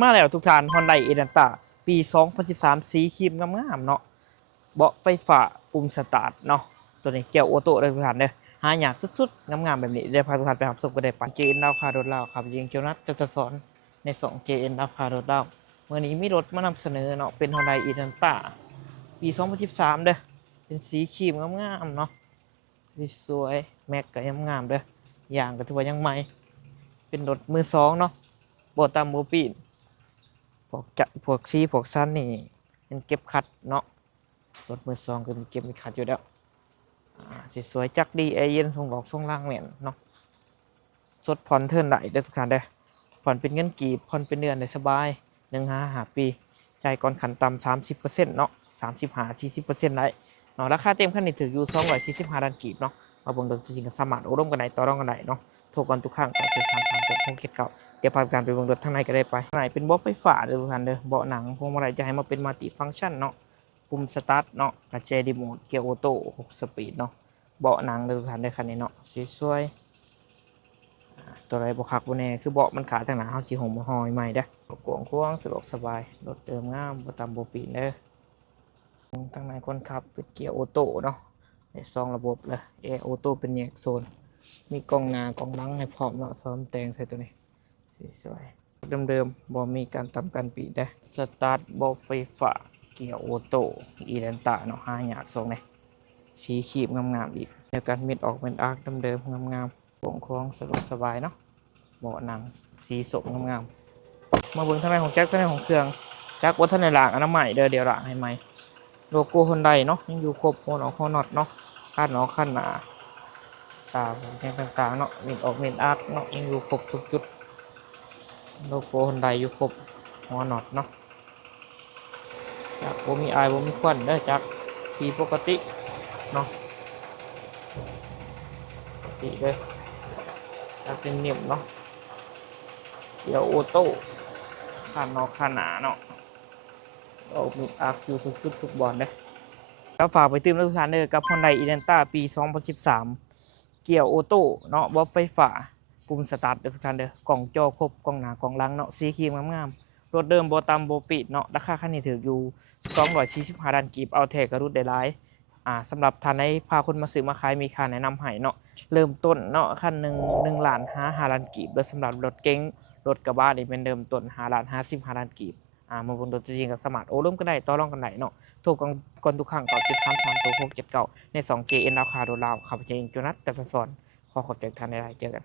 มาแล้วทุกท่าน Hyundai Elantra ปี 2013 สีครีมงามๆเนาะเบาะไฟฟ้าปุ่มสตาร์ทเนาะตัวนี้เกียร์ออโต้เลยทุกท่านเด้อหาอยากสุดๆงามๆแบบนี้ได้พาทุกท่านไปรับชมกันได้ปะ JN ดาวคารถลาวครับยิงเจ้านัทจะสอนใน2 JN ดาวคารถลาวเมื่อนี้มีรถมานำเสนอเนาะเป็น Hyundai Elantra ปี 2013เด้อเป็นสีครีมงามๆเนาะสวยแม็กก็งามๆเด้อย่างก็ถือว่ายังใหม่เป็นรถมือสองเนาะบ่ตามบ่ปีน พวกซีพวกซันนี่มันเก็บคัดเนาะรถมือสองก็เก็บมีคัดอยู่แล้วสิสวยจักดีไอเย็นทรงดอกทรงล่างแม่นเนาะสดผ่อนเทิร์นได้เด้อทุกท่านเด้อผ่อนเป็นเงินกีบผ่อนเป็นเดือนได้สบาย1-5 ปีจ่ายก่อนขั้นต่ำ30%เนาะ35-40%ได้เนาะราคาเต็มคันนี้ถืออยู่245ล้านกีบเนาะมาเบิ่งตัวจริงก็สามารถโอ้ร่วมกันได้ต่อรองกันได้เนาะโทรก่อนทุกครั้งก่อน733 679เดี๋ยวพาการไปเบิ่งรถข้างในก็ได้ไปข้างในเป็นเบาะไฟฟ้าเด้อทุกท่านเด้อเบาะหนังพวงมาลัยจะให้มาเป็นมัลติฟังก์ชันเนาะปุ่มสตาร์ทเนาะกระจายรีโมทเกียร์ออโต้6 สปีดเนาะเบาะหนังเด้อทุกท่านเด้อคันนี้เนาะสวยๆตัวไรบ่คักบ่แน่คือเบาะมันขาดทางหน้าเฮาสิห่มหอยใหม่เด้อกว้างขวางสะดวกสบายรถเดิมงามบ่ต่ำบ่ปีนเด้อทางในคนขับเป็นเกียร์ออโต้เนาะได้2 ระบบเลยแอร์ออโต้เป็นแยกโซนมีกล้องหน้ากล้องหลังให้พร้อมเนาะซ้อมแต่งใส่ตัวนี้สวยๆเดิมๆบ่มีการทำการปีได้สตาร์ทบ่ไฟฟ้าเกียร์ออโต้อีแลนต้าเนาะหายากทรงเลยสีครีมงามๆอีกเดียวกันเม็ดออกเป็นอาร์คเดิมๆงามๆโปร่งคล้องสะดวกสบายเนาะเบาะหนังสีสดงามๆมาเบิ่งทางในของแจ็คทางในของเครื่องจักว่าท่านในล้างอันนั้นใหม่เด้อเดี๋ยวล้างให้ใหม่โลโก้ Hyundai เนาะยังอยู่ครบโมนออกคอน็อตเนาะคาดเนาะคันหนาตาแผงต่างๆเนาะเม็ดออกเม็ดอาร์คเนาะยังอยู่ครบทุกจุดโลโก้ Hyundai อยู่ครบหัวน็อตเนาะจากบ่มีอายบ่มีควันเด้อจากสีปกติเนาะปกติเลยจากเป็นนิ่มเนาะเดี๋ยวออโต้คันเนาะคันหนาเนาะออกเม็ดอาร์คอยู่ทุกจุดทุกบอลเด้อแล้วฝากไปตื่มทุกท่านเด้อกับ Hyundai Elantra ปี 2013 เกียร์ออโต้เนาะบ่ไฟฟ้าปุ่มสตาร์ทเด้อทุกท่านเด้อกล่องจอครบกล่องหน้ากล่องหลังเนาะสีครีมงามๆรถเดิมบ่ต่ำบ่ปิดเนาะราคาคันนี้ถืออยู่245ล้านกีบเอาแท้กระรุดได้หลายสำหรับท่านใดพาคนมาซื้อมาขายมีค่าแนะนำให้เนาะเริ่มต้นเนาะคันหนึ่ง1 ล้าน5ล้านกีบโดยสำหรับรถเก๋งรถกระบะนี่เป็นเดิมต้น5ล้าน55ล้านกีบมาบนรถจริงกับสมาร์ทโอ้ร่วมกันได้ต่อรองกันได้เนาะโทรก่อนทุกครั้งก่อน733ตัว679ใน2 JN ราคาโดนลาวขับเจงโจนัสแต่สอนขอขอบใจท่านได้เจอกัน